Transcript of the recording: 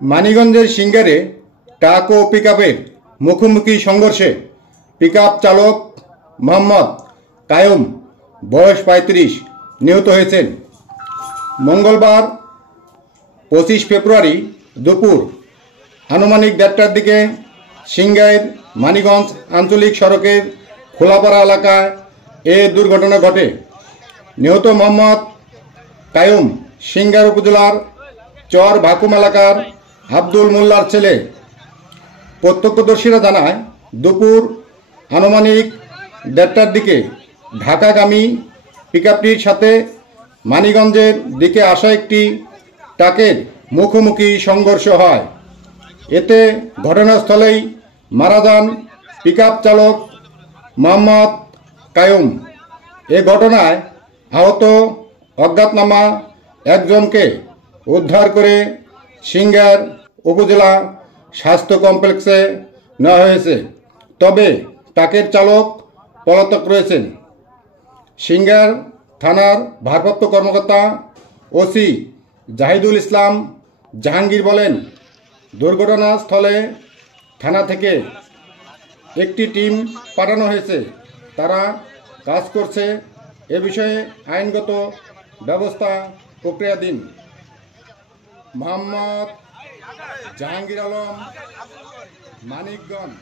মানিকগঞ্জের সিঙ্গারে ট্রাক ও পিকআপের মুখোমুখি সংঘর্ষে পিকআপ চালক মোহাম্মদ কায়ুম বয়স ৩৫ নিহত হয়েছেন। মঙ্গলবার ২৫ ফেব্রুয়ারি দুপুর আনুমানিক ১:৩০টার দিকে সিংগাইর মানিকগঞ্জ আঞ্চলিক সড়কের খোলাপাড়া এলাকায় এ দুর্ঘটনা ঘটে। নিহত মোহাম্মদ কায়ুম সিংগাইর উপজেলার চর ভাকুম এলাকার আব্দুল মোল্লার ছেলে। প্রত্যক্ষদর্শীরা জানায়, দুপুর আনুমানিক ১:৩০টার দিকে ঢাকাগামী পিকআপটির সাথে মানিকগঞ্জের দিকে আসা একটি ট্রাকের মুখোমুখি সংঘর্ষ হয়। এতে ঘটনাস্থলেই মারা যান পিকআপ চালক মোহাম্মদ কায়ুম। এ ঘটনায় আহত অজ্ঞাতনামা একজনকে উদ্ধার করে সিংগাইর উপজেলা স্বাস্থ্য কমপ্লেক্সে নেওয়া হয়েছে, তবে ট্রাকের চালক পলাতক রয়েছেন। সিংগাইর থানার ভারপ্রাপ্ত কর্মকর্তা ওসি জাহিদুল ইসলাম জাহাঙ্গীর বলেন, দুর্ঘটনাস্থলে থানা থেকে একটি টিম পাঠানো হয়েছে, তারা কাজ করছে। এ বিষয়ে আইনগত ব্যবস্থা প্রক্রিয়াধীন। মোহাম্মদ জাহাঙ্গীর আলম, মানিকগঞ্জ।